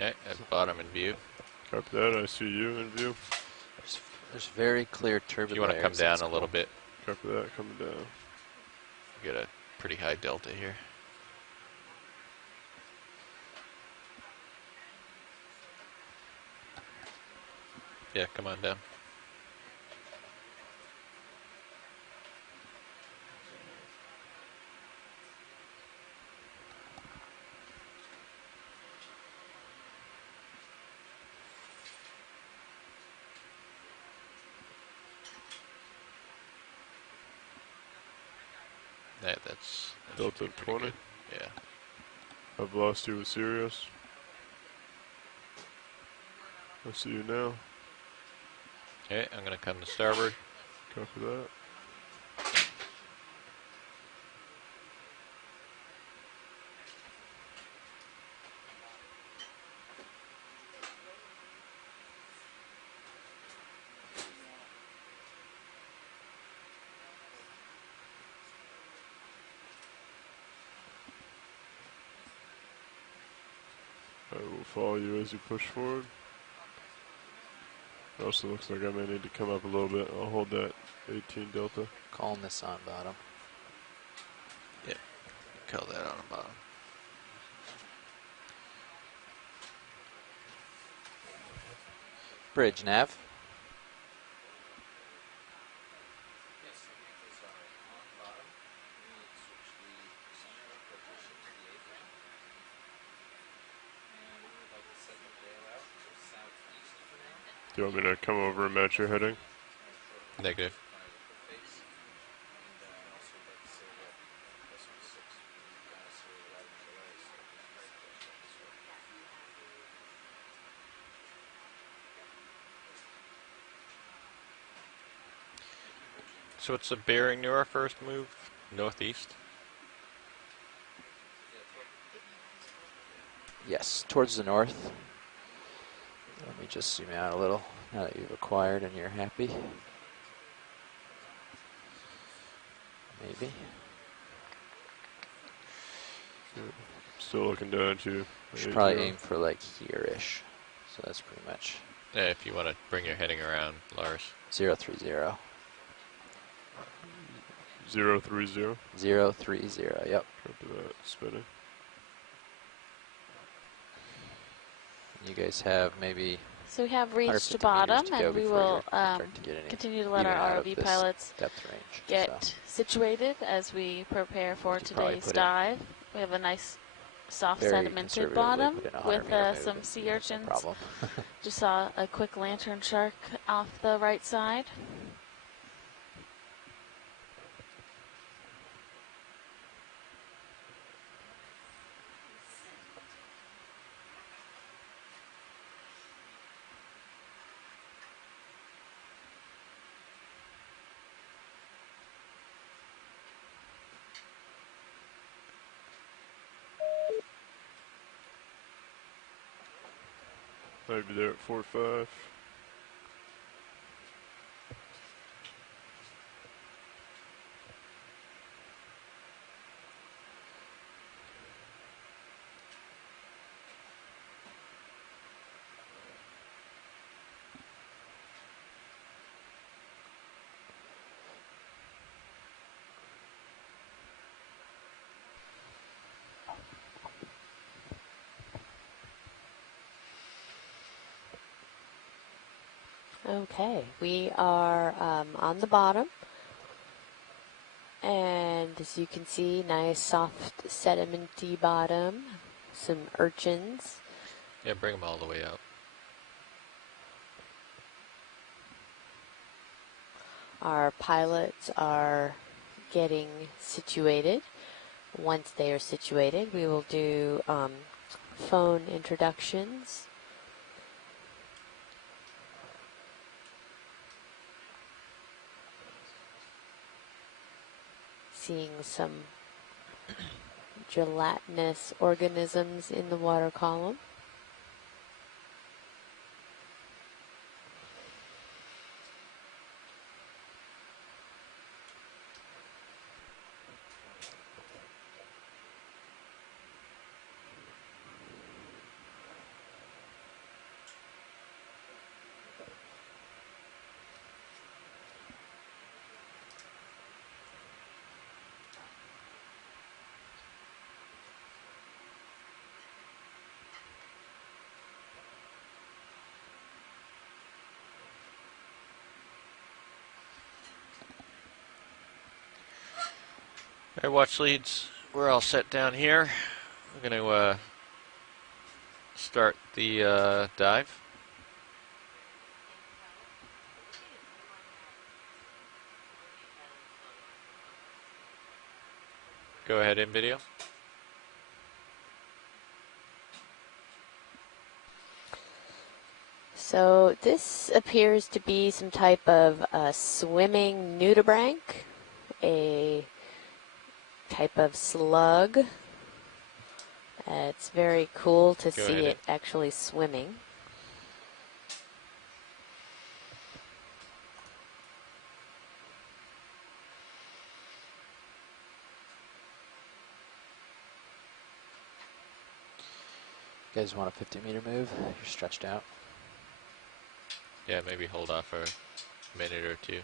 Yeah, at bottom in view. Copy that. I see you in view. There's very clear turbid If you want to come layers, down that's a little cool. bit, Copy that. Coming down. you get a pretty high delta here. Yeah, come on down. Yeah, that's Delta should be pretty 20. good. Yeah. I've lost you with Sirius. I see you now. Okay, I'm gonna come to starboard. Copy that. I will follow you as you push forward. Also looks like I may need to come up a little bit. I'll hold that 18 delta. Calmness on bottom. Yep. Call that on the bottom. Bridge nav. Do you want me to come over and match your heading? Negative. So what's the bearing to our first move? Northeast? Yes, towards the north. Let me just zoom out a little now that you've acquired and you're happy. Maybe. Still looking down at you. Should probably aim for like here-ish. So that's pretty much Yeah, if you want to bring your heading around, Lars. 030. 030. 030, yep. Copy that. Spinning. You guys have maybe So we have reached 150 bottom, meters to go and we before will you're starting to get any continue to let even out our of ROV this pilots depth range. get So situated as we prepare for You could probably today's put in dive. We have a nice soft very sedimented conservatively bottom put in a with 100-meter move some and sea you'd have no urchins. problem. Just saw a quick lantern shark off the right side. I'll be there at 4-5. Okay, we are on the bottom, and as you can see, nice soft sedimenty bottom, some urchins. Yeah, bring them all the way out. Our pilots are getting situated. Once they are situated, we will do phone introductions. Seeing some gelatinous organisms in the water column. Alright, watch leads. We're all set down here. I'm going to start the dive. Go ahead in video. So this appears to be some type of swimming nudibranch, a type of slug. It's very cool to Go see ahead. it actually swimming. You guys want a 50-meter move? You're stretched out. Yeah, maybe hold off for a minute or two.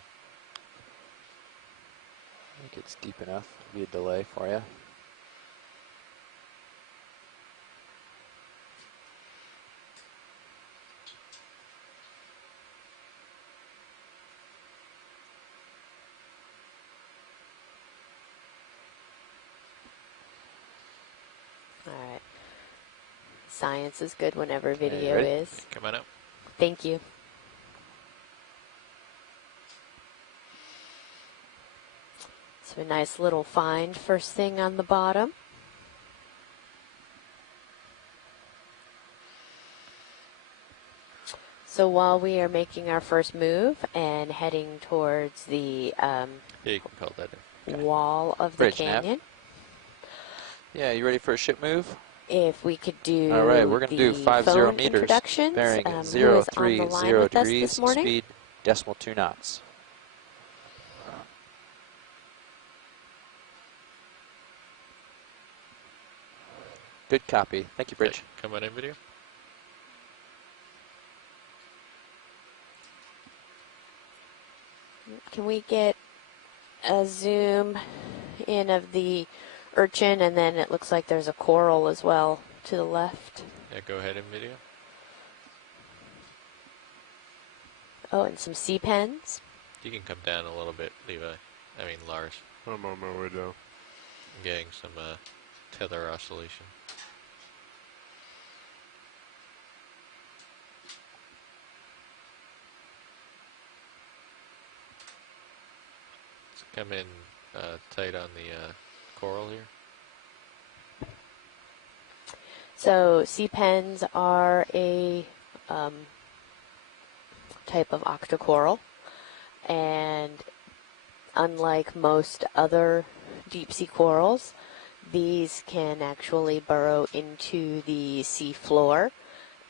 I think it's deep enough. It'll be a delay for you. All right. Science is good whenever Okay, video ready? is. Come on up. Thank you. So a nice little find first thing on the bottom. So while we are making our first move and heading towards the Yeah, you can call that in. wall of the Bridge nav. canyon, Yeah, you ready for a ship move? if we could do All right, we're going to do the 50 phone meters, introductions. bearing Who is on the line 030 with us degrees, this morning? speed decimal 2 knots. Good copy. Thank you, Bridge. Come on in video. Can we get a zoom in of the urchin, and then it looks like there's a coral as well to the left. Yeah, go ahead in video. Oh, and some sea pens. You can come down a little bit, Levi. I mean, Lars. I'm on my way down. I'm getting some tether oscillation. Let's come in tight on the coral here. So sea pens are a type of octocoral, and unlike most other deep sea corals, these can actually burrow into the sea floor,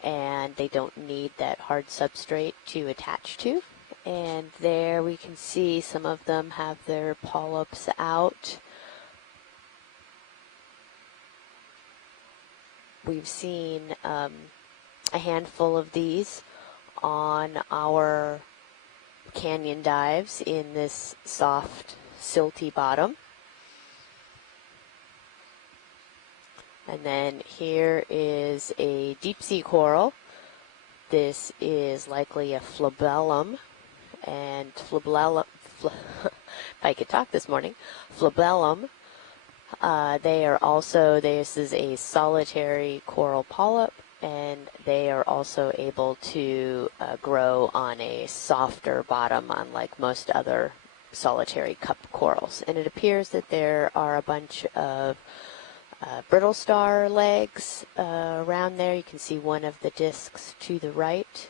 and they don't need that hard substrate to attach to. And there we can see some of them have their polyps out. We've seen a handful of these on our canyon dives in this soft, silty bottom. And then here is a deep sea coral. This is likely a flabellum, and flabellum, if I could talk this morning, flabellum. They are also, this is a solitary coral polyp, and they are also able to grow on a softer bottom, unlike most other solitary cup corals. And it appears that there are a bunch of brittle star legs around there. You can see one of the discs to the right.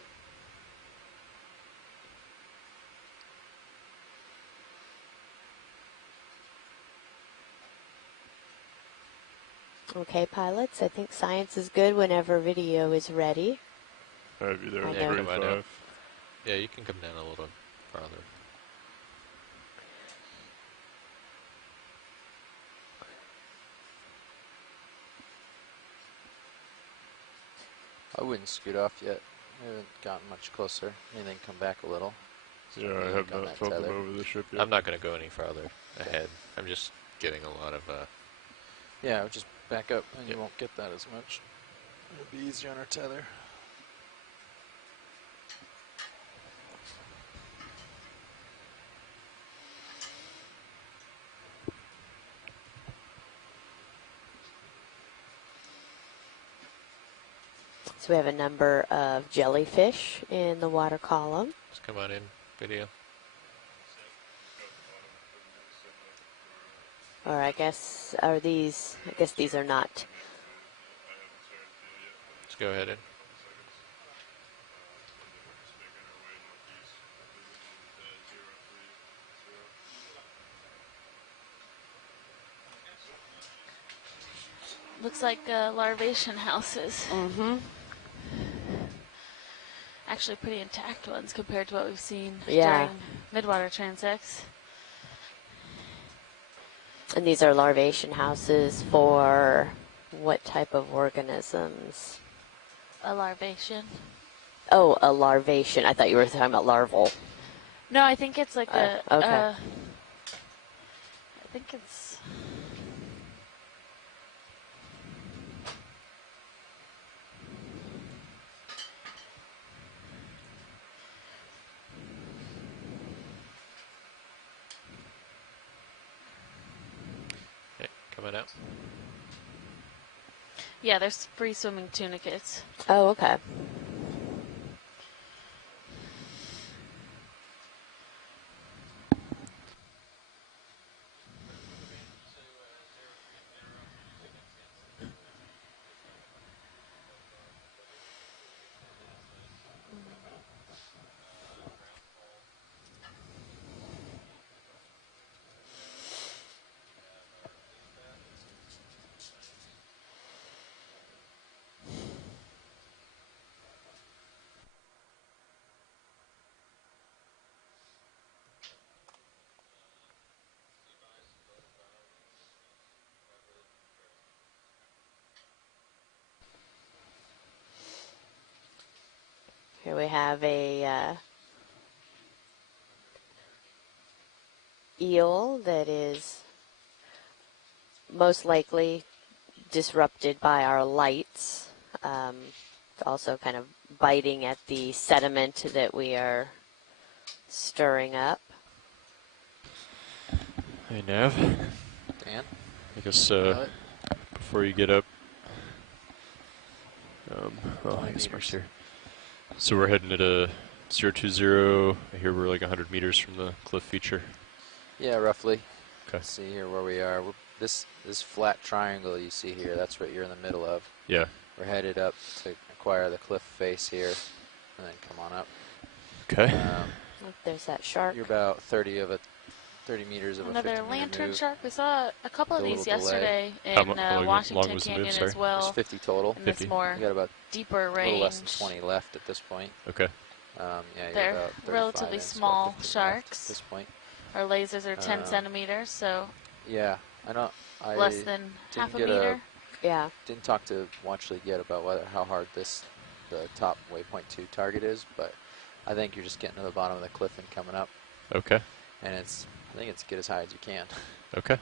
Okay, pilots, I think science is good whenever video is ready. I have you there I at know. 35. Yeah, you can come down a little farther. I wouldn't scoot off yet. I haven't gotten much closer. Anything come back a little. Yeah, I Maybe have on not that felt them tether. over the ship yet. I'm not going to go any farther ahead. I'm just getting a lot of Yeah, I'll just back up and Yep. you won't get that as much. It'll be easier on our tether. So we have a number of jellyfish in the water column. Just come on in, video. Or I guess these are not. Let's go ahead in. Looks like larvation houses. Mm-hmm. Actually pretty intact ones compared to what we've seen Yeah. during midwater transects. And these are larvation houses for what type of organisms? A larvation. Oh, a larvation. I thought you were talking about larval. No, I think it's like okay. I think it's... Okay, coming out. Yeah, there's free swimming tunicates. Oh, okay. Here we have a eel that is most likely disrupted by our lights. Also kind of biting at the sediment that we are stirring up. Hey, Nav. Dan? I guess before you get up, I guess Mark's here. So we're heading at a 020. I hear we're like 100 meters from the cliff feature. Yeah, roughly. Okay. See here where we are. This flat triangle you see here, that's what you're in the middle of. Yeah. We're headed up to acquire the cliff face here, and then come on up. Okay. Look, there's that shark. You're about 30 meters of Another a 50-meter lantern move. shark. We saw a couple of With a these little delay. yesterday How in long Washington was the move, Canyon sorry? as well. There's 50 total. In this 50. more You got about deeper a range. little less than 20 left at this point. Okay. Yeah, you're They're about 35 relatively in, so small about 15 left sharks. at this point. Our lasers are 10 Um, centimeters, so Yeah, I less than half a didn't get meter. Yeah. Didn't talk to Watchley yet about how hard the top waypoint 2 target is, but I think you're just getting to the bottom of the cliff and coming up, Okay. and I think it's get as high as you can. Okay.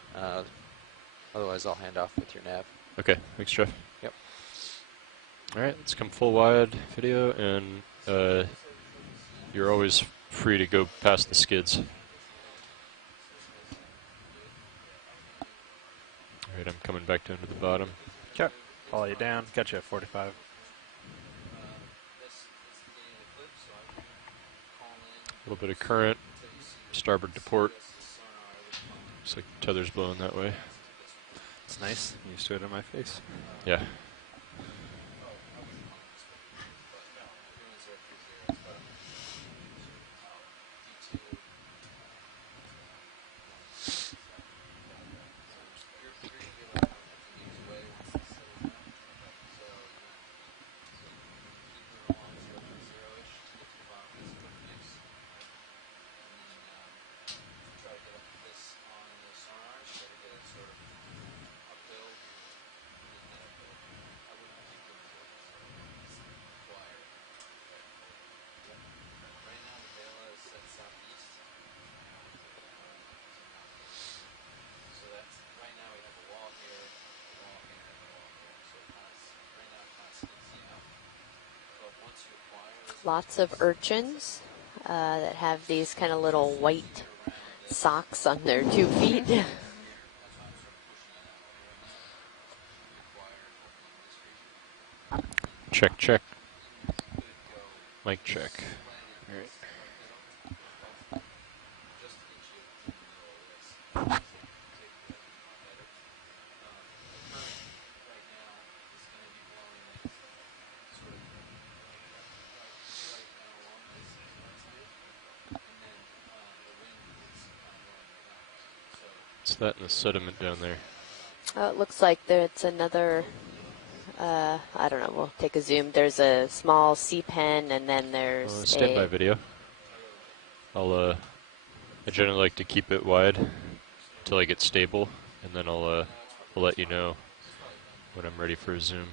Otherwise, I'll hand off with your nav. Okay. Thanks, Jeff. Yep. All right. Let's come full wide video, and you're always free to go past the skids. All right. I'm coming back down to the bottom. Okay. Follow you down. Got you at 45. A little bit of current. Starboard to port. Looks like the tether's blowing that way. It's nice. I'm used to it in my face. Yeah. Lots of urchins that have these kind of little white socks on their 2 feet. Check, check. Mic check. Alright. What's that in the sediment down there? It looks like it's another, I don't know, we'll take a zoom. There's a small sea pen, and then there's Standby video. I generally like to keep it wide until I get stable, and then I'll let you know when I'm ready for a zoom.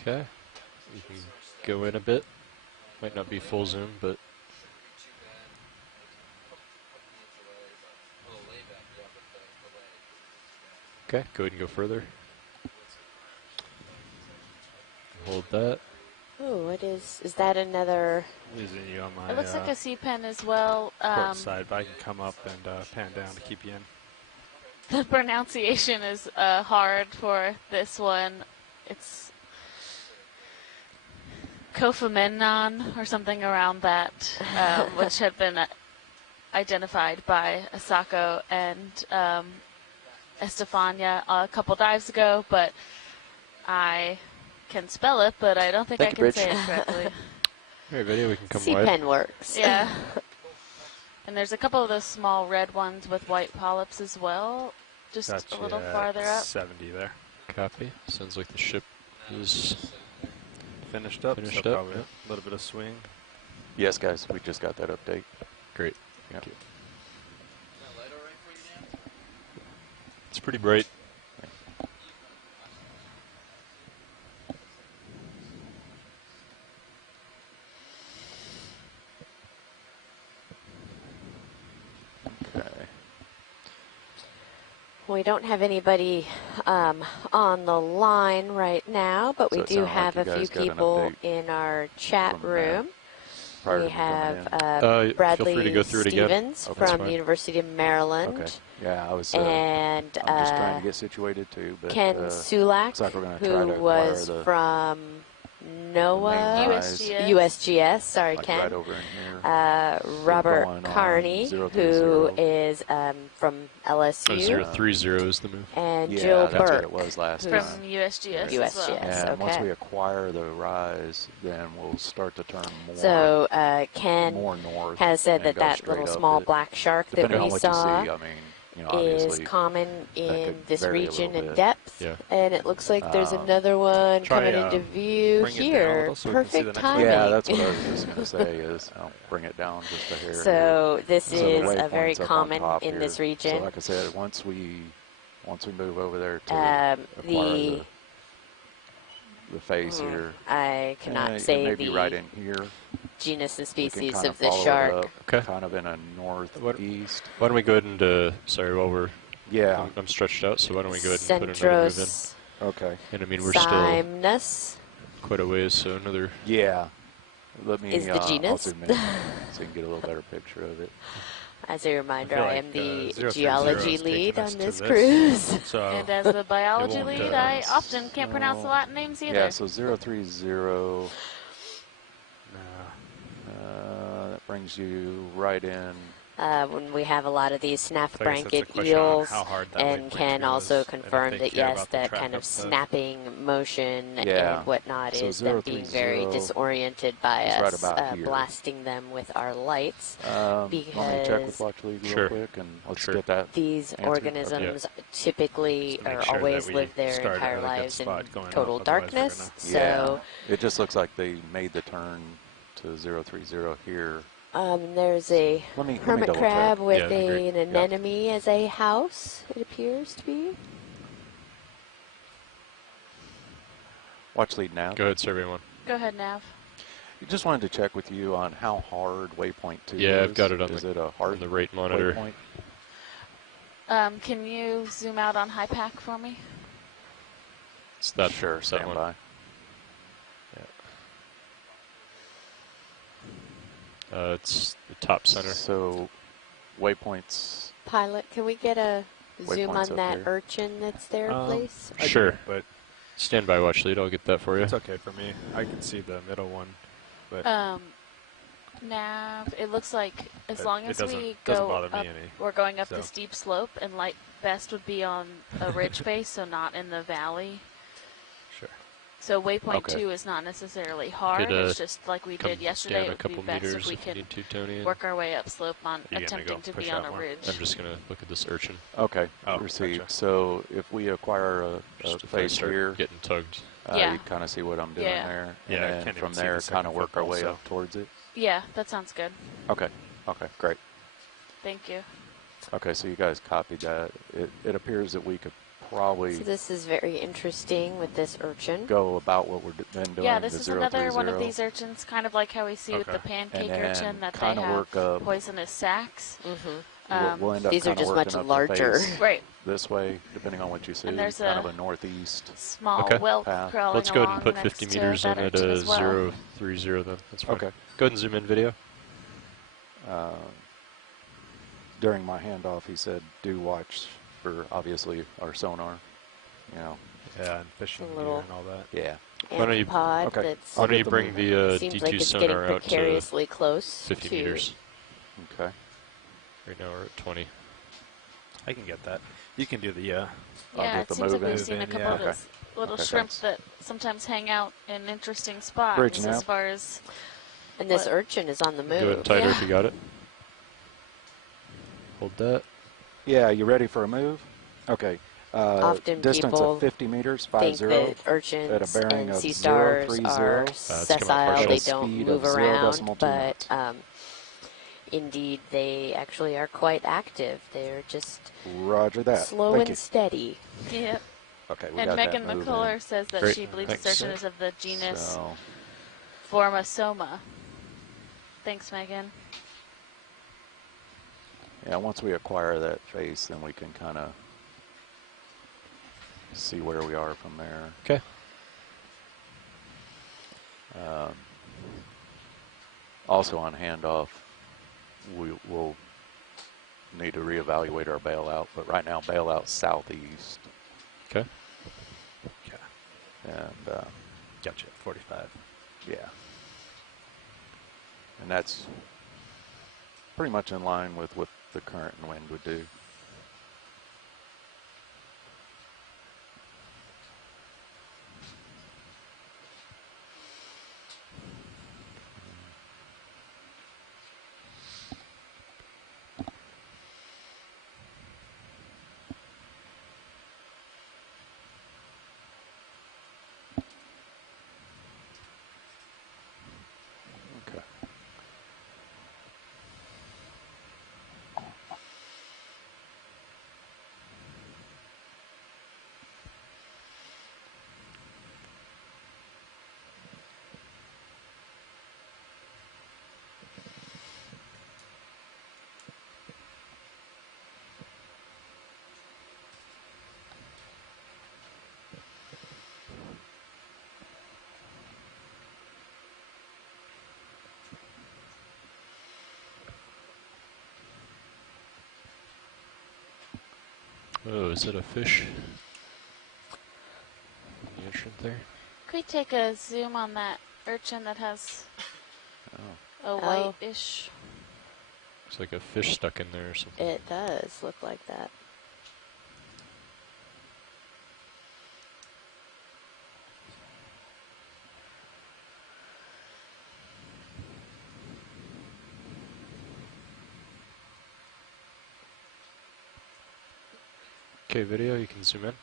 Okay, we can go in a bit. Might not be full zoom, but okay, go ahead and go further. Hold that. Oh, what is that another? Losing you on my It looks like a sea pen as well. port side, but I can come up and pan down to keep you in. The pronunciation is hard for this one. It's Kofomenon or something around that, which had been identified by Asako and Estefania a couple dives ago, but I can spell it, but I don't think I Thank you, can say it correctly. Alright, video, we can come Sea wide. pen works. Yeah. And there's a couple of those small red ones with white polyps as well, just Got a you little at farther up. 70 there. Copy. Sounds like the ship is Finished up, Finished so up, probably yeah. a little bit of swing. Yes, guys, we just got that update. great. Yep. It's pretty bright. Okay. We don't have anybody on the line right now, but So we it do sounded like have you a few guys got an people update in our chat from room. prior to We me coming have in. Feel free to Bradley go through it again. Stevens Okay. That's from fine. the University of Maryland, Okay. Yeah, I was. and I'm just trying to get situated too, but Ken Sulak, looks like we're gonna try who to acquire was the from NOAA, rise. USGS. USGS. Sorry, like Ken. right over in here. Robert going on Carney, 030. who is from Oh, LSU, 030 is the move. and Yeah, Jill that's what Burke. it was last who's From time. USGS as USGS. well. And once okay. we acquire the rise, then we'll start to turn more, So Ken more north. has said and that go that straight little up small it. black shark that Depending we on what saw you see, I mean, you know, is obviously. common in could this vary a region little in bit. depth, Yeah. and it looks like there's Um, another one try, coming into view bring it down a here. little so we can see the Perfect next one. timing. Yeah, that's what I was just going to say is I'll bring it down just a hair. So this So the is a very waypoint's up on common top in this here. region. So like I said, once we move over there to acquire the face here, I cannot it say may be the right in here. genus and We can species kind of this follow it shark. up, Okay. kind of in a northeast. Why don't we go ahead and, sorry, while we're, Yeah. I'm stretched out, so why don't we go ahead and put another move in? Centros Okay. And I mean, we're still Simnus quite a ways, so another, Yeah. Let me. is the I'll genus. zoom in so you can get a little better picture of it. As a reminder, feel I like, am the 030 geology is lead taking us on to this this. cruise. So And as the biology won't, lead, I often can't pronounce the so- Latin names either. Yeah. So 030. uh, That brings you right in. When we have a lot of these snaff so I guess that's a blanket question on eels, how hard that and waypoint can two also is, and if confirm they that care yes, about the that track kind of up the- snapping motion Yeah. and whatnot So is them being very 030 disoriented by is right us about here. blasting them with our lights. Let me check with Because Watch League real Sure. quick, and let's Sure. get that. These Answered? organisms typically Just to make or sure that always we live their start at entire a good lives in spot going up, total otherwise we're darkness. gonna- So It just looks like they made the turn to 030 here. there's a Let me hermit double crab check. with Yeah, that'd be great. an anemone as a house, it appears to be. Watch Lead now. go ahead, survey one. Go ahead, Nav. Just wanted to check with you on how hard waypoint 2 is. Yeah, I've got it on Is the- it a hard On the rate monitor. waypoint? Can you zoom out on high pack for me? It's that, Sure, that stand one. by. It's the top center. So waypoints. Pilot, can we get a zoom Waypoints on up that here. urchin that's there, please? I Sure. do, but Stand by, watch lead. I'll get that for you. it's okay for me. I can see the middle one, but Nav, it looks like as It- long it as doesn't- we doesn't go bother me up, any, we're going up the so. steep slope, and light best would be on a ridge face, so not in the valley. sure. So waypoint Okay. 2 is not necessarily hard. Could, It's just like we Come did yesterday. down It a would be couple best meters if we if you can need to, Tony. work our way up slope on You gonna attempting go to push be on out a more? ridge. I'm just gonna look at this urchin. Okay, Oh, received. gotcha. So if we acquire a Just if I face start here, getting tugged. Yeah. you kind of see what I'm doing Yeah. there. Yeah, I and can't then from even see there, the second kind of work our football, way so. up towards it. Yeah, that sounds good. Okay, okay, great. Thank you. Okay, so you guys copied that. It appears that we could probably So this is very interesting with this urchin. go about what we've been doing. Yeah, this the is another one of 030, these urchins, kind of like how we see with the Okay. pancake and urchin, then that they kind of have work up. poisonous sacs. We'll end up These are kinda just working much up the larger. face Right. this way, depending on what you see. And there's kind a of a northeast. Small Okay. whelp Path. crawling Let's go ahead and along put next 50 to meters that in at urchin as well. 030 then. That's fine. Okay. Go ahead and zoom in video. During my handoff, he said, "Do watch for obviously our sonar." You know. Yeah, and fishing gear little- and all that. Yeah. Why don't you- Amphipods okay. that's Why don't you get the bring the seems D2 like it's getting sonar out to precariously close 50 to meters? Okay. Right now we're at 20. I can get that. You can do the Yeah, get it the seems like move we've in. seen a Move in, couple yeah. of those little Okay, shrimp thanks. that sometimes hang out in interesting spots Bridge as nav. far as And this What? urchin is on the Go ahead and move. tighter Yeah. if you got it. Hold that. Yeah, you ready for a move? Okay. Often Distance people of 50 meters, Think 50. that urchins at a bearing and of sea stars 030. are it's coming up sessile, partial. they At a don't speed move of 0 around, decimal 2 but knots. indeed they actually are quite active. They're just Roger that. slow Thank and you. steady. yeah. Okay, we And got Megan that move McCuller in. says that Great, she believes thanks. this urchin is of the genus So, Formasoma. Thanks, Megan. yeah, once we acquire that face, then we can kind of see where we are from there. Okay. Also on handoff, we will need to reevaluate our bailout, but right now bailout southeast, Okay. Okay. and Gotcha. 45. yeah, and that's pretty much in line with what the current and wind would do. Okay. Oh, is it a fish? The entrance there? Could we take a zoom on that urchin that has Oh. a whitish? Looks like a fish stuck in there or something. It does look like that. Okay, video, you can zoom in.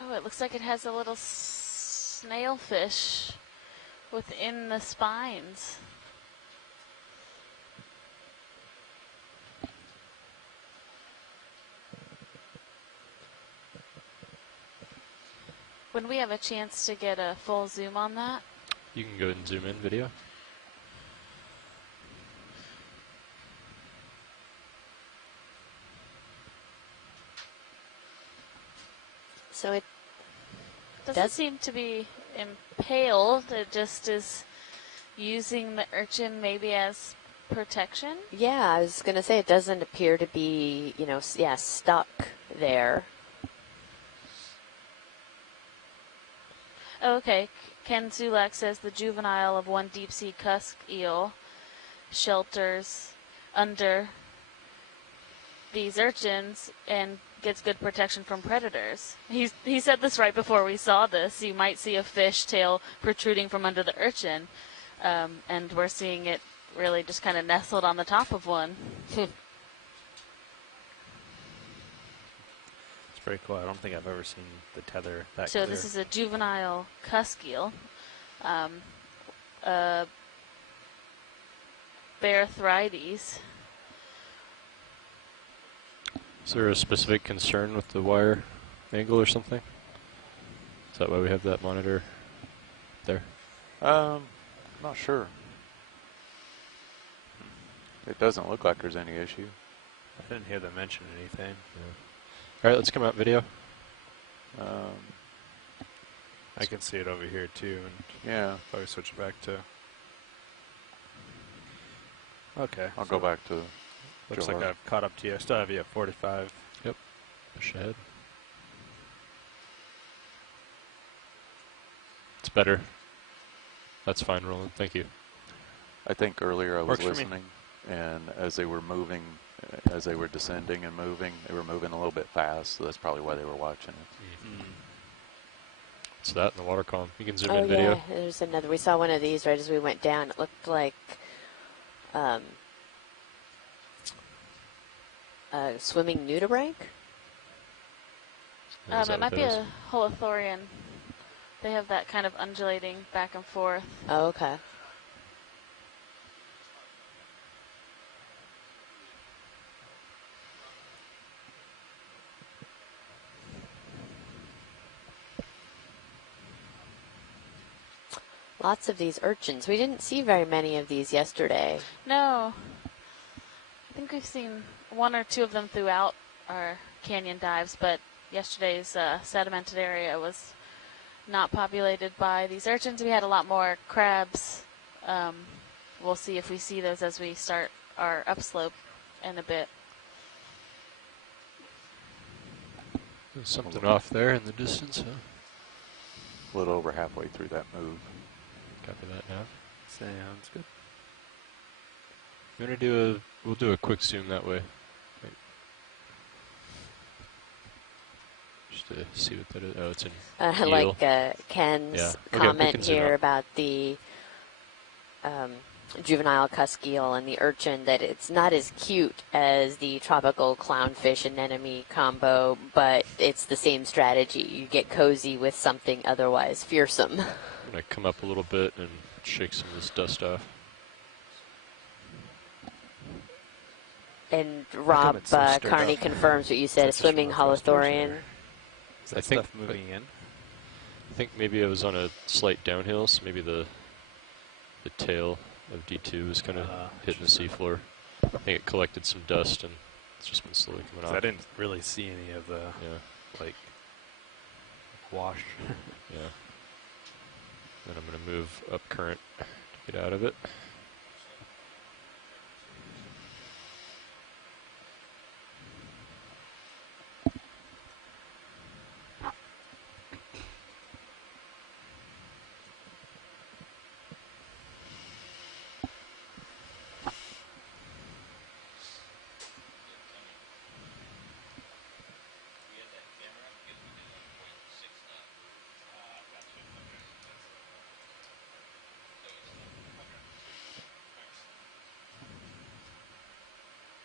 Oh, it looks like it has a little snailfish within the spines. When we have a chance to get a full zoom on that, You can go ahead and zoom in video. So it doesn't Does- seem to be impaled. It just is using the urchin maybe as protection. Yeah, I was going to say it doesn't appear to be, stuck there. Okay, Ken Zulak says the juvenile of one deep sea cusk eel shelters under these urchins and gets good protection from predators. He said this right before we saw this. You might see a fish tail protruding from under the urchin, and we're seeing it really just kind of nestled on the top of one. It's pretty cool. I don't think I've ever seen the tether that So clear. this is a juvenile cusk eel. Barthrides. Is there a specific concern with the wire angle or something? Is that why we have that monitor there? Not sure. It doesn't look like there's any issue. I didn't hear them mention anything. All right, let's come out video. I can see it over here too, and Yeah, probably switch it back to. Okay. I'll so go back to Looks like Geology. I've caught up to you. I still have you at 45. Push ahead. It's better. That's fine, Roland. Thank you. I think earlier I was Works for me. listening, and as they were moving, as they were descending and moving, they were moving a little bit fast, so that's probably why they were watching it. It's that in the water column. You can zoom Oh, in video. yeah, there's another. We saw one of these right as we went down. It looked like a swimming nudibranch. Is that It might what be that is? a holothorian. They have that kind of undulating back and forth. Oh, okay. Lots of these urchins. We didn't see very many of these yesterday. No. I think we've seen one or two of them throughout our canyon dives, but yesterday's sedimented area was not populated by these urchins. We had a lot more crabs. We'll see if we see those as we start our upslope in a bit. There's something off there in the distance, huh? A little over halfway through that move. Copy that now. Sounds good. You want to do a? We'll do a quick zoom that way. Right. Just to see what that is. Oh, it's an I eel. like Ken's Yeah. Okay, we comment can zoom here out. about the juvenile cusk eel and the urchin, that it's not as cute as the tropical clownfish anemone combo, but it's the same strategy. You get cozy with something otherwise fearsome. I'm gonna come up a little bit and shake some of this dust off. And Rob it's so stirred Carney up. confirms what you said, a Such a swimming small thrusters holothorian. there. Is I that think- stuff moving in? I think maybe it was on a slight downhill, so maybe the tail of D2 was kind of hitting the seafloor. I think it collected some dust and it's just been slowly coming 'Cause off. I didn't really see any of the Yeah, like wash. yeah. Then I'm gonna move up current to get out of it.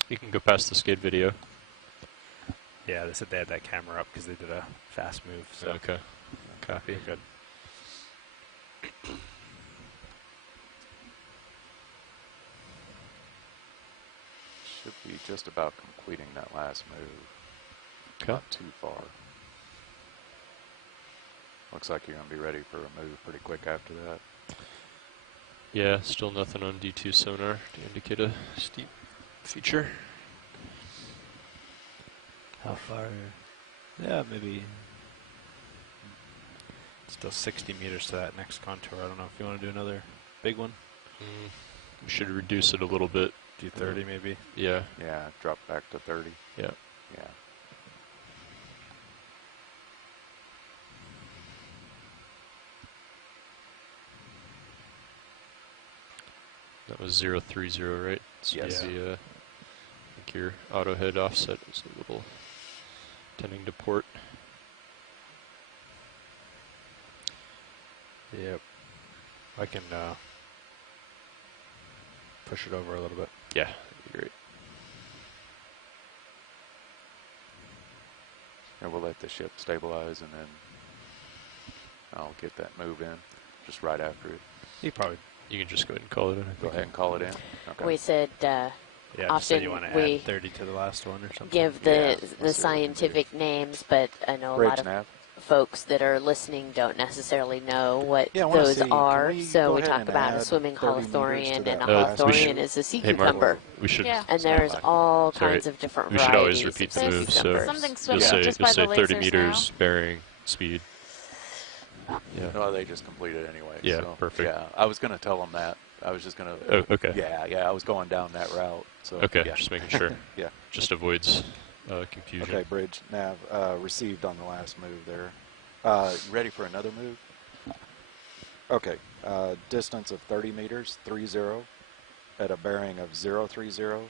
You can go past the skid video. Yeah, they said they had that camera up because they did a fast move. So Okay. Copy. we're good. Should be just about completing that last move. Okay. Not too far. Looks like you're going to be ready for a move pretty quick after that. Yeah, still nothing on D2 sonar to indicate a steep feature. How far? Yeah, maybe. Still 60 meters to that next contour. I don't know if you want to do another big one. We should reduce it a little bit. Do 30 maybe. Yeah. Yeah, drop back to 30. Yeah. Yeah. That was 030, right? So Yes. the, I think your auto head offset is a little tending to port. Yep. I can push it over a little bit. Yeah, that'd be great. And we'll let the ship stabilize, and then I'll get that move in just right after it. You probably You can just go ahead and call it in. I Go think. ahead and call it in. Okay. We said just often say you want to we add 30 to the last one or something. give Yeah, the let's see what we can scientific names, but I know a Bridge lot of nav. folks that are listening don't necessarily know what Yeah, I wanna those see, can are. we So go we ahead talk and about a add swimming 30 meters to holothorian, and that a last we holothorian should- is a sea Hey, Mark, cucumber. we should. Yeah. And there's all Sorry. kinds of different We should always varieties repeat of the sea move, so cucumbers. Something Just swimming say, just by the 30 lasers meters now. bearing speed. Yeah. No, they just completed anyway. Yeah, so, perfect. Yeah, I was going to tell them that. I was just going to. Oh, okay. Yeah, I was going down that route. So. Okay, Yeah. just making sure. Yeah. Just avoids confusion. Okay, bridge nav received on the last move there. You ready for another move? Okay, distance of 30 meters, 30, at a bearing of 030,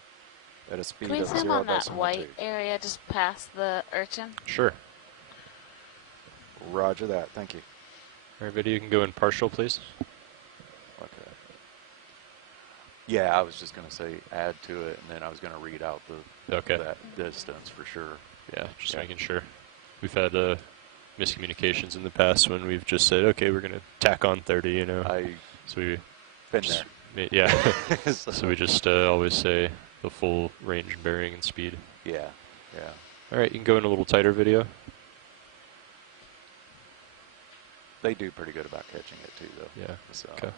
at a speed Can we of zoom on that 0.2. white area just past the urchin? Sure. Roger that, thank you. Everybody, you can go in partial, please. Okay. Yeah, I was just going to say add to it, and then I was going to read out Okay. that distance for sure. Yeah, just Yeah. making sure. We've had miscommunications in the past when we've just said, okay, we're going to tack on 30, you know. So we Been just there. yeah. So- So we just always say the full range, bearing, and speed. Yeah. All right, you can go in a little tighter video. They do pretty good about catching it too, though. Yeah. So, Okay.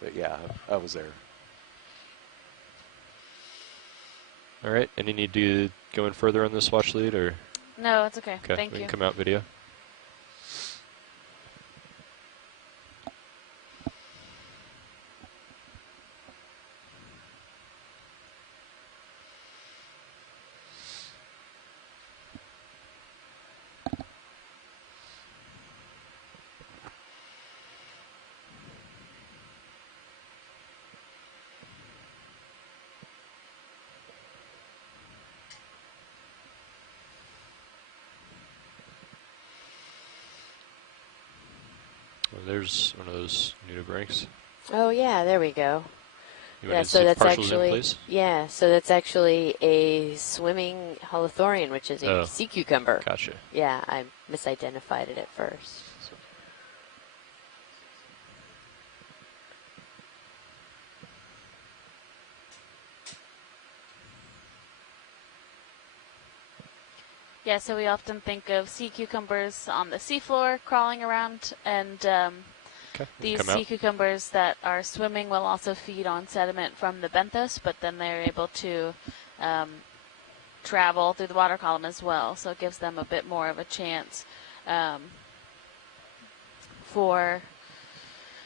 but yeah, I was there. All right. Any need to go in further on this watch lead, or No, it's okay. okay, Thank we you. can come out video. Well, there's one of those nudibranchs. Oh yeah, there we go. You Yeah, want to so zoom that's partial zoom, actually please? so that's actually a swimming holothorian, which is a Oh. sea cucumber. Gotcha. Yeah, I misidentified it at first. Yeah, so we often think of sea cucumbers on the seafloor crawling around, and Okay. these Come sea out. cucumbers that are swimming will also feed on sediment from the benthos, but then they're able to travel through the water column as well, so it gives them a bit more of a chance for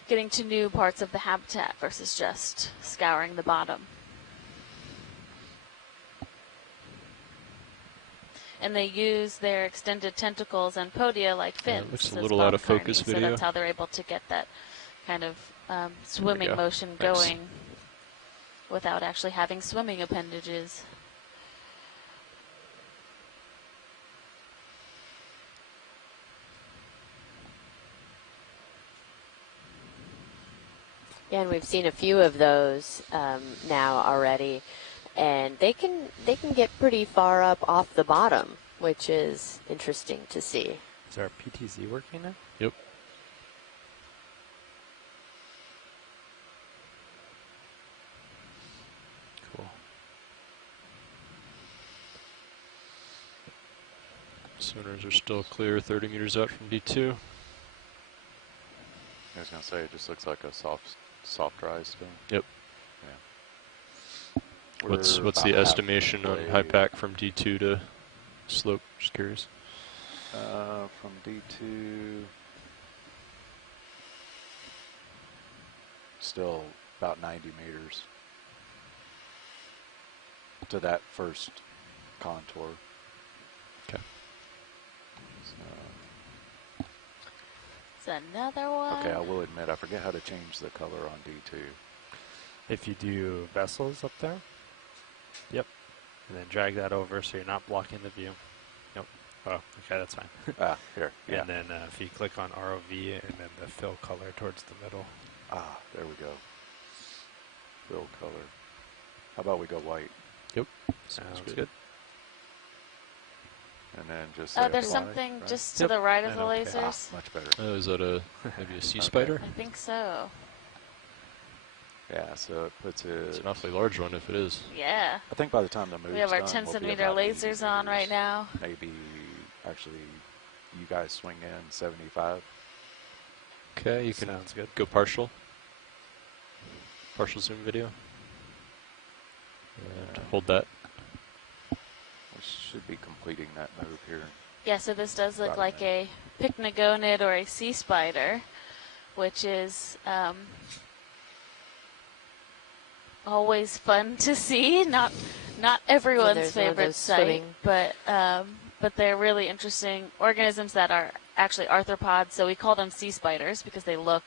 getting to new parts of the habitat versus just scouring the bottom. And they use their extended tentacles and podia like Yeah, fins. it looks a as little bone out of focus carnies, so video. that's how they're able to get that kind of swimming go. motion Thanks. going without actually having swimming appendages. Yeah, and we've seen a few of those now already, and they can get pretty far up off the bottom, which is interesting to see. Is our PTZ working now? Yep. Cool. Sonars are still clear, 30 meters out from D2. I was going to say it just looks like a soft dry still. Yep. Yeah. What's We're the about estimation on halfway, high pack from D2 to slope? Just curious. From D2, still about 90 meters to that first contour. Okay. So, It's another one. okay, I will admit I forget how to change the color on D2. If you do vessels up there, yep, and then drag that over so you're not blocking the view. Nope. Oh, okay, that's fine. Here, yeah. And then if you click on ROV and then the fill color towards the middle. There we go. Fill color. How about we go white? Sounds good. good. And then just There's apply, something right? just to Yep. the right of And the okay. lasers. Much better. Oh, is that maybe a sea Okay. spider? I think so. Yeah, so it puts It's it. an awfully large one if it is. Yeah. I think by the time the move's We have our done, 10 we'll be centimeter about 80 lasers on right meters. now. Maybe, actually, you guys swing in 75. Okay, you can Sounds good. go partial. Partial zoom video. And Yeah. hold that. We should be completing that move here. Yeah, so this does look About a like a pycnogonid or a sea spider, which is always fun to see. Not everyone's there's one of favorite those sight, swimming. but they're really interesting organisms that are actually arthropods. So we call them sea spiders because they look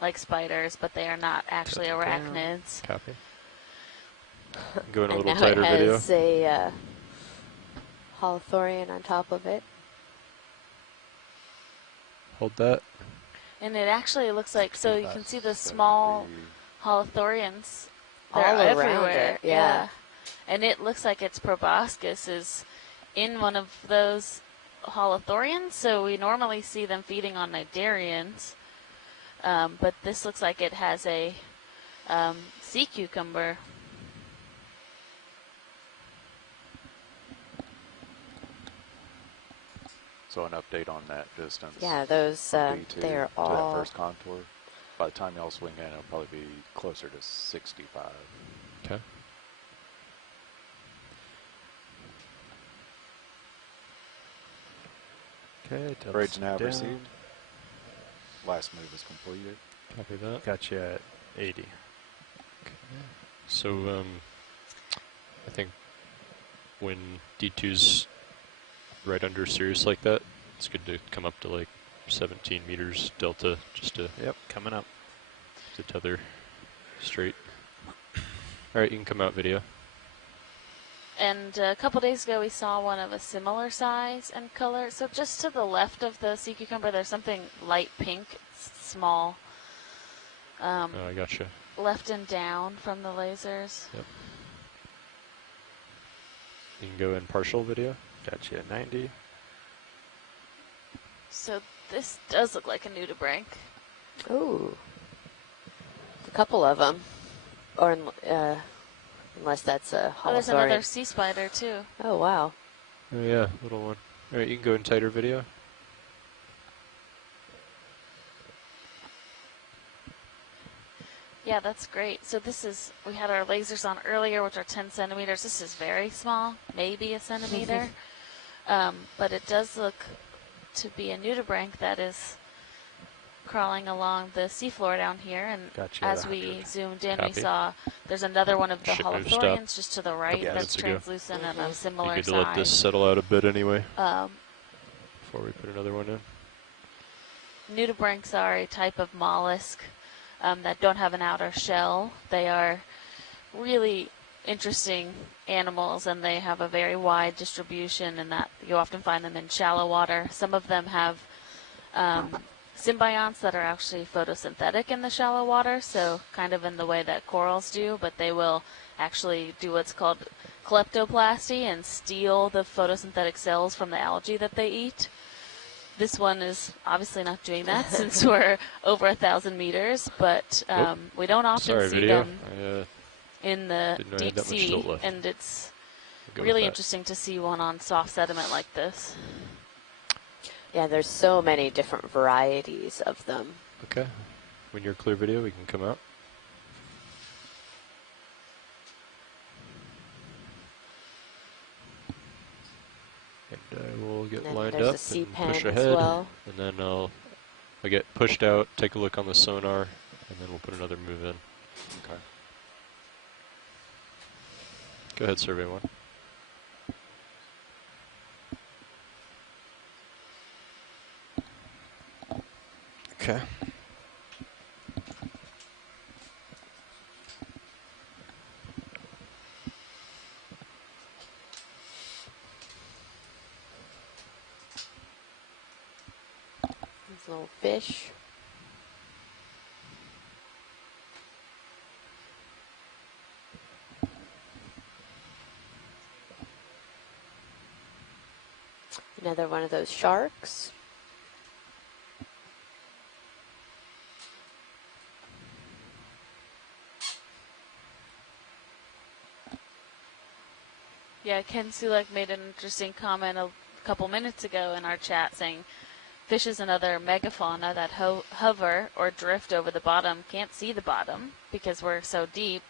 like spiders, but they are not actually Down. arachnids. Copy. Go in a And little now tighter it video. has a Thorian on top of it. Hold that. And it actually looks like, so you can see the 70. small holothorians. They're All around everywhere. it, yeah. And it looks like its proboscis is in one of those holothorians. So we normally see them feeding on cnidarians. But this looks like it has a sea cucumber. So an update on that distance. Yeah, those, from D2 they're to that all, first contour. By the time y'all swing in, it'll probably be closer to 65. Okay. Okay, Bridge nav down. received. Last move is completed. Copy that. Got you at 80. So, I think when D2's right under Sirius like that, it's good to come up to like 17 meters delta just to Yep, coming up. tether straight. All right, you can come out video. And a couple days ago, we saw one of a similar size and color. So just to the left of the sea cucumber, there's something light pink, small, Oh, I gotcha. left and down from the lasers. Yep. You can go in partial video. Got you at 90. So this does look like a nudibranch. ooh, a couple of them. Or, unless that's a Oh, there's another Holothorian. sea spider too. Oh, wow. Oh yeah, little one. All right, you can go in tighter video. Yeah, that's great. So this is, we had our lasers on earlier, which are 10 centimeters. This is very small, maybe a centimeter. But it does look to be a nudibranch that is crawling along the seafloor down here. And Gotcha at as we 100. zoomed in, Copy. we saw there's another one of the Ship move stop. holothorians just to the right Couple that's minutes ago. translucent and Mhm. of Be similar good to let this size. settle out a bit anyway Um, before we put another one in. Nudibranchs are a type of mollusk that don't have an outer shell. They are really interesting animals, and they have a very wide distribution, and that you often find them in shallow water. Some of them have symbionts that are actually photosynthetic in the shallow water, so kind of in the way that corals do, but they will actually do what's called kleptoplasty and steal the photosynthetic cells from the algae that they eat. This one is obviously not doing that since we're over 1,000 meters, but we don't often Sorry, see video. them Didn't in the know I had deep that much sea, silt left. and it's Go with really that. interesting to see one on soft sediment like this. Yeah, there's so many different varieties of them. Okay. When you're clear video, we can come out. And I will get And then lined there's up a sea and pen push as ahead. well. And then I'll get pushed out, take a look on the sonar, and then we'll put another move in. Okay. Go ahead, survey 1. Okay. These little fish. Another one of those sharks. Yeah, Ken Sulek made an interesting comment a couple minutes ago in our chat saying fish is another megafauna that hover or drift over the bottom, can't see the bottom because we're so deep.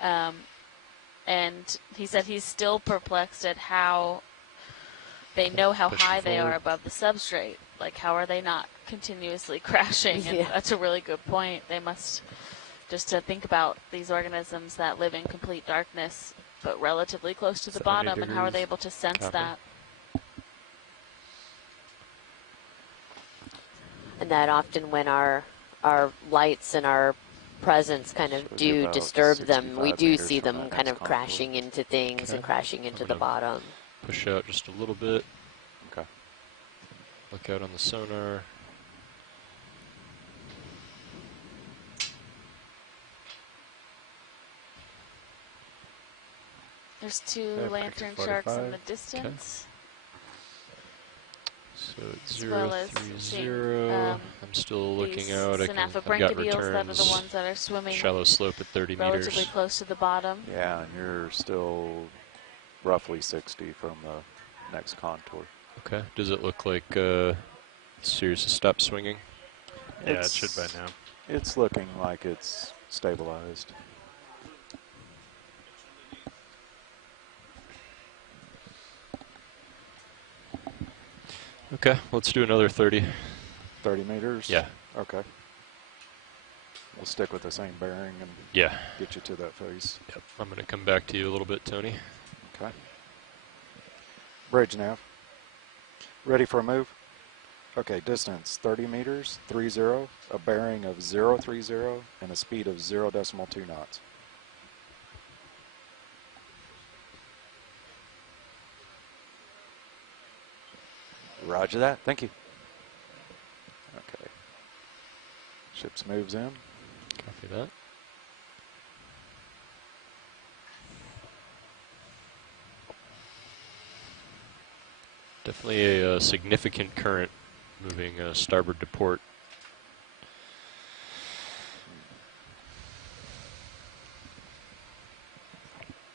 And he said he's still perplexed at how they know how Push it high they are forward. above the substrate. Like, how are they not continuously crashing? And Yeah. that's a really good point. They must, just to think about these organisms that live in complete darkness, but relatively close to the 70 bottom, and how are they degrees. able to sense Copy. that? And that often when our lights and our presence kind of Should be do about disturb them, we 65 do meters see from them that kind next of contour. crashing into things and Okay. crashing into I'm the gonna- bottom. Push out just a little bit. Okay. Look out on the sonar. There's two Yeah, back lantern at sharks in 45. the distance. So it's As well as 030. seeing, I'm still looking These out. I've got synaphobrachiodeals that are the returns. ones that are swimming Shallow slope at 30 relatively meters. close to the bottom. Yeah, and you're still roughly 60 from the next contour. Okay. Does it look like Sirius has stopped swinging? Yeah, it should by now. It's looking like it's stabilized. Okay, let's do another 30. 30 meters? Yeah. Okay. We'll stick with the same bearing and Yeah. get you to that face. Yep. I'm going to come back to you a little bit, Tony. Okay. Bridge nav. Ready for a move? Okay, distance 30 meters, 30, a bearing of 030, and a speed of 0.2 knots. Roger that. Thank you. Okay. Ships moves in. Copy that. Definitely a significant current moving starboard to port.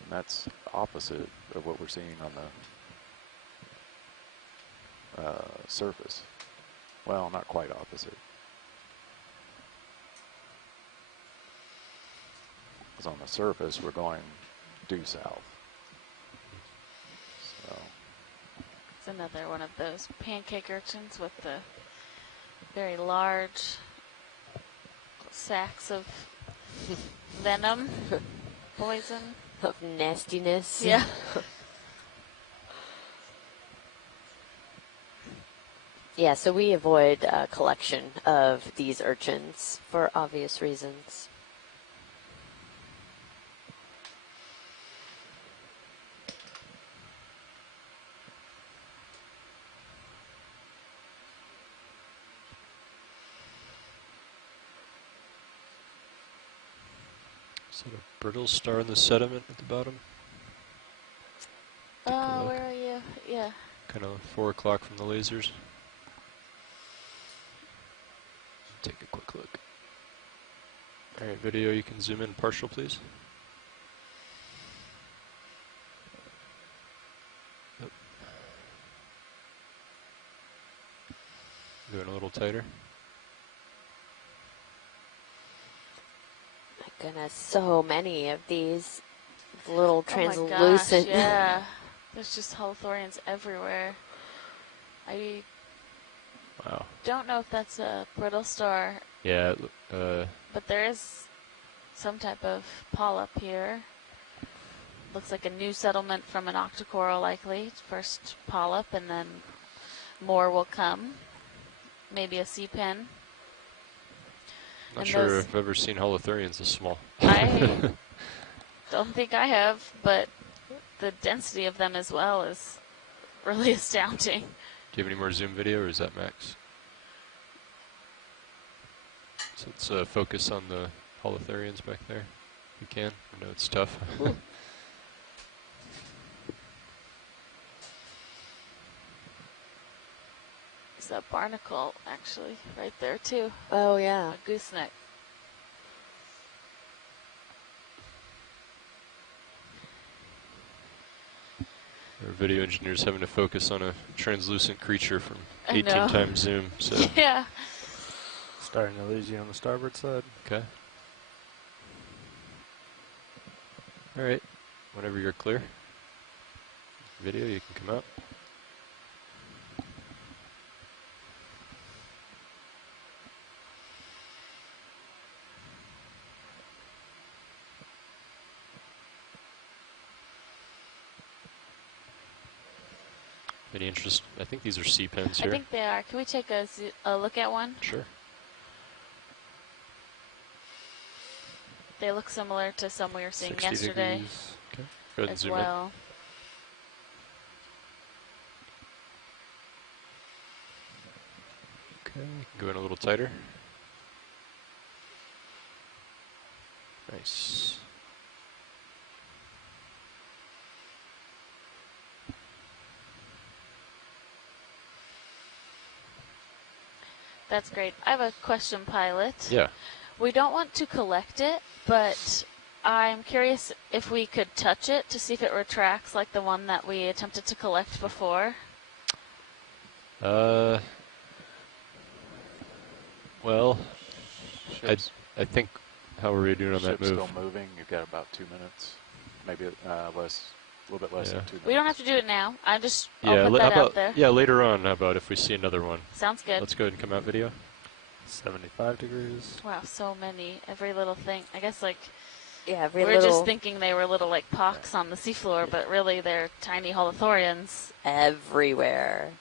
And that's opposite of what we're seeing on the surface. Well, not quite opposite. Because on the surface, we're going due south. So, It's another one of those pancake urchins with the very large sacks of venom, poison. Of nastiness. Yeah. Yeah, so we avoid collection of these urchins for obvious reasons. Is that a brittle star in the sediment at the bottom? Take a Oh, look. where are you? Yeah. Kind of 4 o'clock from the lasers. Take a quick look. Alright, video, you can zoom in partial, please. Yep. Going a little tighter. My goodness, so many of these little Oh my gosh, translucent. yeah. There's just Thorians everywhere. I Wow. don't know if that's a brittle star, Yeah, but there is some type of polyp here. Looks like a new settlement from an octocoral likely. First polyp and then more will come. Maybe a sea pen. Not And sure those- if I've ever seen holothurians this small. I don't think I have, but the density of them as well is really astounding. Do you have any more zoom video, or is that max? So let's focus on the holothurians back there. If you can. I know it's tough. There's a barnacle, actually, right there, too. Oh, yeah. A gooseneck. Our video engineer's having to focus on a translucent creature from I 18 know. times zoom. So Yeah. Starting to lose you on the starboard side. okay. All right. Whenever you're clear. Video, you can come out. Any interest? I think these are sea pens I here. think they are. Can we take a look at one? Sure. They look similar to some we were seeing 60 yesterday degrees. Okay. Go ahead and as zoom well. in. Okay. Go in a little tighter. Nice. That's great. I have a question, Pilot. Yeah. We don't want to collect it, but I'm curious if we could touch it to see if it retracts like the one that we attempted to collect before. Well, Ship's, I think, how are we doing on that ship's move? still moving. You've got about 2 minutes, maybe less, a little bit less Yeah. than 2 minutes. We don't have to do it now. I'll Yeah, put that out there. yeah, later on, how about if we see another one? Sounds good. Let's go ahead and come out video. 75 degrees. Wow, so many. Every little thing. I guess like Yeah, every we're little just thinking they were little like pocks on the seafloor, but really they're tiny holothorians. everywhere.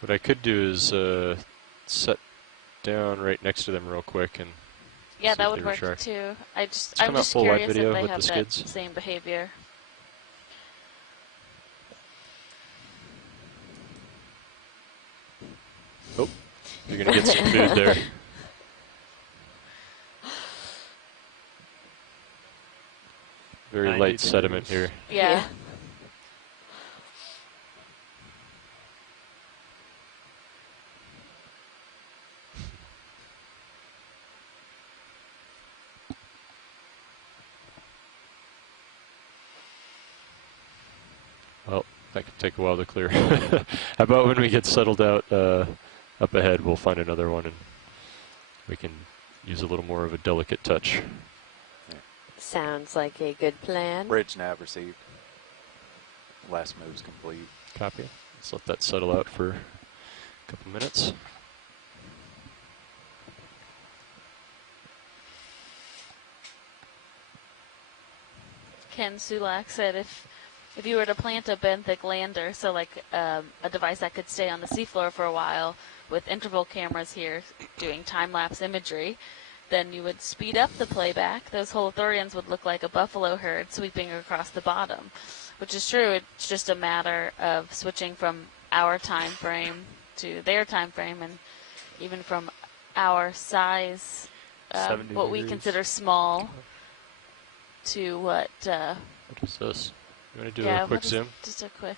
What I could do is set down right next to them real quick and Yeah, see that if would they work retract. too. Let's I'm come out just full wide curious video if they with have the that skids. same behavior. Oh, you're gonna get some food there. Very 90 light sediment degrees. here. Yeah. Yeah. Well, that could take a while to clear. How about when we get settled out up ahead, we'll find another one and we can use a little more of a delicate touch. Sounds like a good plan. Bridge nav received. Last move's complete. Copy. Let's let that settle out for a couple minutes. Ken Sulak said if you were to plant a Benthic Lander, so like a device that could stay on the seafloor for a while with interval cameras here doing time-lapse imagery, then you would speed up the playback. Those holothurians would look like a buffalo herd sweeping across the bottom, which is true. It's just a matter of switching from our time frame to their time frame, and even from our size, 70 what we degrees. consider small, to what What is this? You want to do yeah, a quick what is- zoom? Just a quick.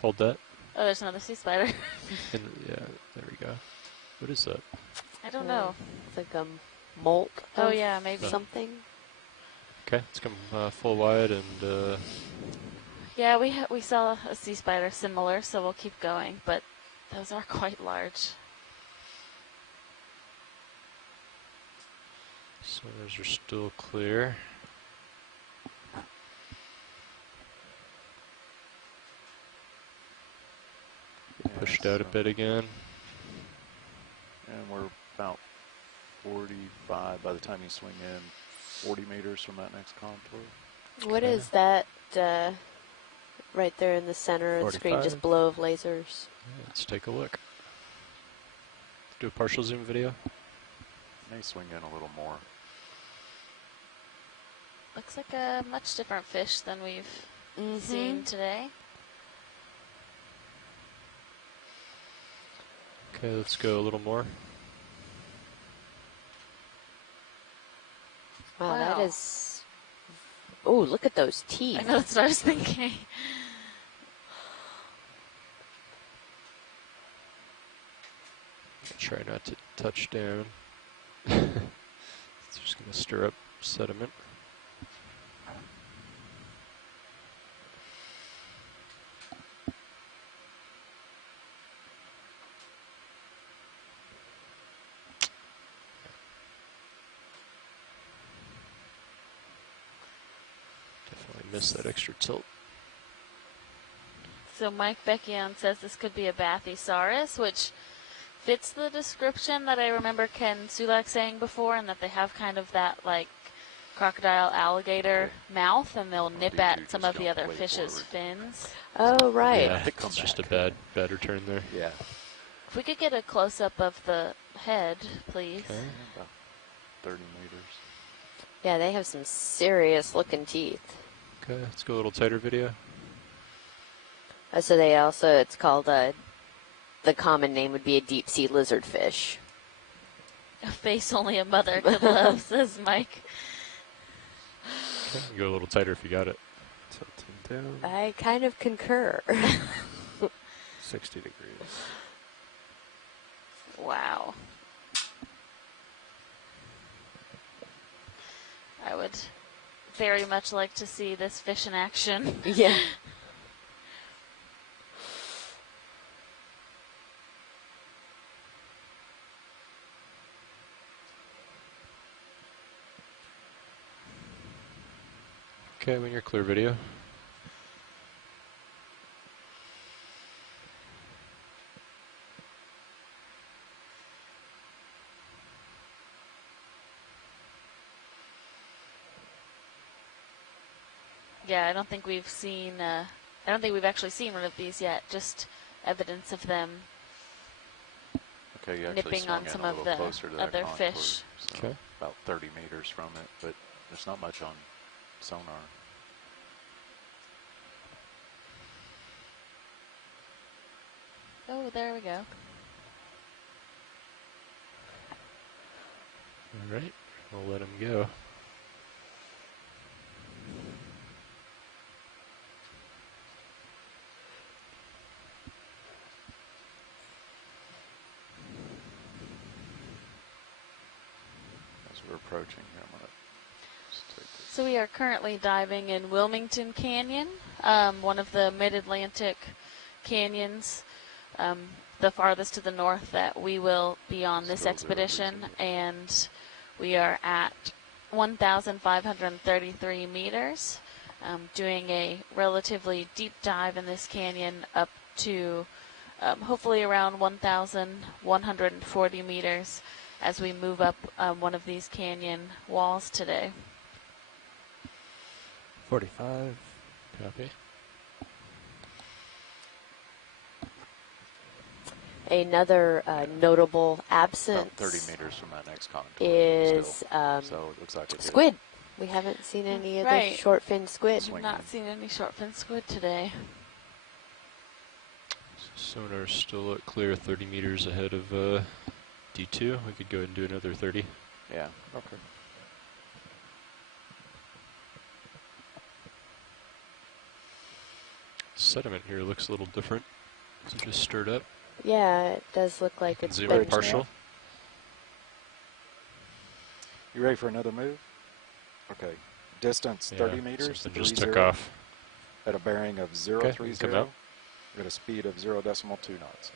Hold that. Oh, there's another sea spider. And yeah, there we go. What is that? I don't know. It's like a molt. Oh of yeah, maybe. something. Okay, let's come full wide and Yeah, we saw a sea spider similar, so we'll keep going. But those are quite large. sonars are still clear. Pushed out a so- bit again. And we're about 45 by the time you swing in, 40 meters from that next contour. What is that right there in the center of the screen? 45. Just below of lasers. Let's take a look. Do a partial zoom video. May swing in a little more. Looks like a much different fish than we've seen today. Okay, let's go a little more. Wow, Wow. that is. Oh, look at those teeth. I know, that's what I was thinking. Try not to touch down. It's just going to stir up sediment. Definitely missed that extra tilt. So Mike Beckion says this could be a Bathysaurus, which fits the description that I remember Ken Sulak saying before, and that they have kind of that like crocodile alligator mouth, and they'll nip at some of the other fish's fins. Oh, right. Yeah, it's just a bad return there. Yeah. If we could get a close up of the head, please. Okay. About 30 meters. Yeah, they have some serious looking teeth. Okay, let's go a little tighter video. So they also, it's called the common name would be a deep sea lizardfish. A face only a mother could love, says Mike. Okay, you go a little tighter if you got it. Tilting down. I kind of concur. 60 degrees. Wow. I would very much like to see this fish in action. Yeah. Okay, when you're clear video. Yeah, I don't think we've seen, I don't think we've actually seen one of these yet, just evidence of them Okay, you actually nipping swung on in some a of little the closer to that other contour, fish. so Okay. about 30 meters from it, but there's not much on sonar. Oh, there we go. All right, we'll let him go. As we're approaching here, I'm gonna just take this. So we are currently diving in Wilmington Canyon, one of the mid-Atlantic canyons, the farthest to the north that we will be on this Still expedition, 0 and we are at 1,533 meters, doing a relatively deep dive in this canyon up to hopefully around 1,140 meters as we move up one of these canyon walls today. 45. Copy. Another notable About absence 30 meters from that next contour. is still. So it looks like it hit. squid. We haven't seen any of the Right. short fin squid. Swing. We've not seen any short fin squid today. Sonar's still at clear 30 meters ahead of D2. We could go ahead and do another 30. Yeah. Okay. Sediment here looks a little different. Is it just stirred up? Yeah, it does look like And it's zoom been in partial. You ready for another move? Okay. Distance 30 Yeah, meters. something just 30, took off. At a bearing of Okay, you can 030. come out. At a speed of 0.2 knots.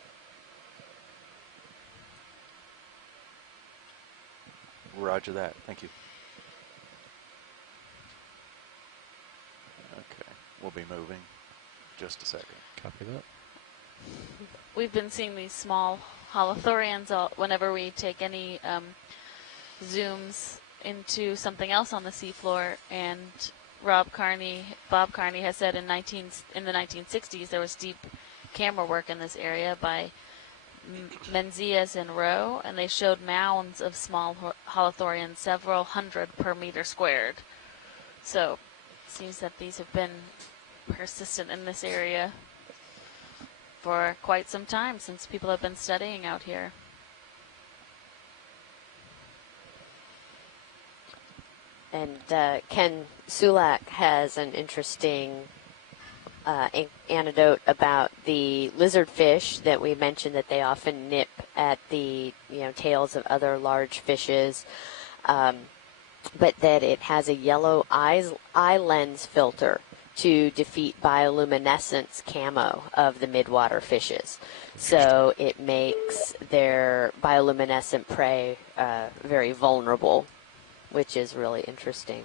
Roger that. Thank you. Okay. We'll be moving. Just a second. Copy that. We've been seeing these small holothorians whenever we take any zooms into something else on the seafloor, and Bob Carney has said in the 1960s there was deep camera work in this area by Menzies and Rowe, and they showed mounds of small holothorians, several hundred per meter squared. So it seems that these have been persistent in this area for quite some time, since people have been studying out here. And Ken Sulak has an interesting anecdote about the lizardfish that we mentioned, that they often nip at the tails of other large fishes, but that it has a yellow eye lens filter to defeat bioluminescence camo of the midwater fishes. So it makes their bioluminescent prey very vulnerable, which is really interesting.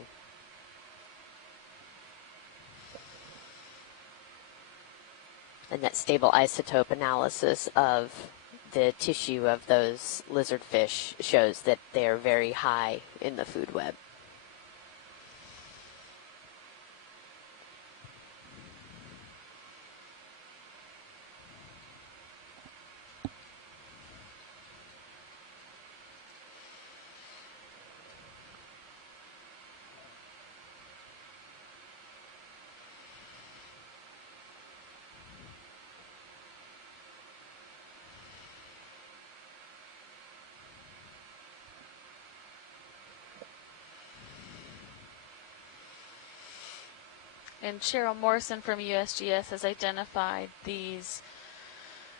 And that stable isotope analysis of the tissue of those lizardfish shows that they're very high in the food web. And Cheryl Morrison from USGS has identified these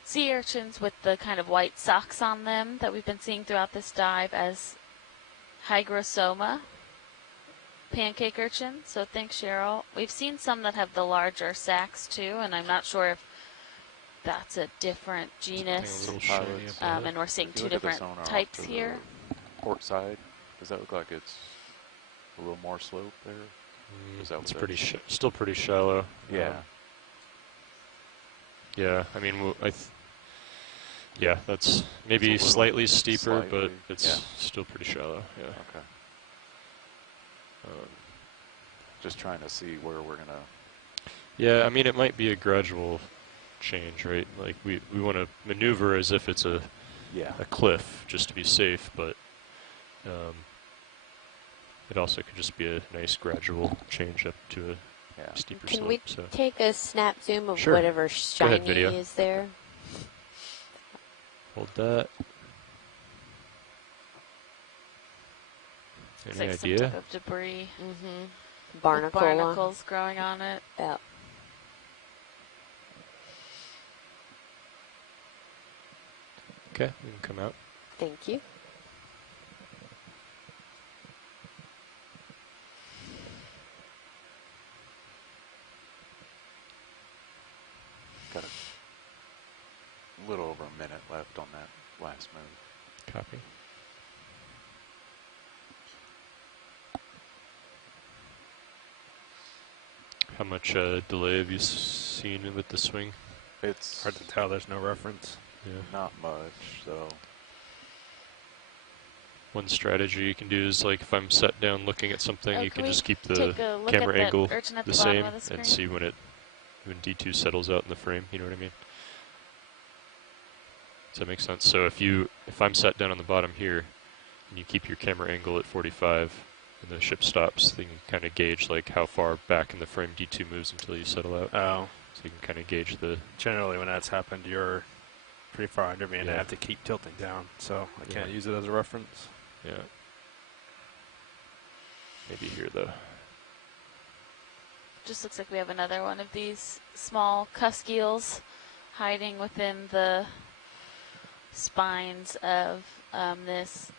sea urchins with the kind of white socks on them that we've been seeing throughout this dive as hygrosoma pancake urchin. So thanks, Cheryl. We've seen some that have the larger sacks too, and I'm not sure if that's a different genus. And we're seeing two different types here. Port side, does that look like it's a little more slope there? Is that it's pretty still pretty shallow. Yeah. Yeah, I mean, yeah, that's maybe slightly steeper, but it's still pretty shallow. Yeah. Okay. Just trying to see where we're gonna. Yeah, I mean, it might be a gradual change, right? Like we want to maneuver as if it's a cliff, just to be safe, but it also could just be a nice gradual change up to a steeper slope. Can we take a snap zoom of whatever shiny is there? Hold that. It's Any like idea? some type of debris. Mm-hmm. Barnacles growing on it. Yeah. Okay, we can come out. Thank you. Got a little over a minute left on that last move. Copy. How much delay have you seen with the swing? It's hard to tell. There's no reference. Yeah. Not much, so. One strategy you can do is, like, if I'm set down looking at something, you can just keep the camera camera angle the same and see when D2 settles out in the frame. You know what I mean? Does that make sense? So if I'm set down on the bottom here, and you keep your camera angle at 45, and the ship stops, then you can kind of gauge like how far back in the frame D2 moves until you settle out. Oh. So you can kind of gauge the. Generally, when that's happened, you're pretty far under me, and I have to keep tilting down, so I can't use it as a reference. Yeah. Maybe here though. Just looks like we have another one of these small cusk eels hiding within the spines of this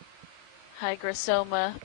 hygrosoma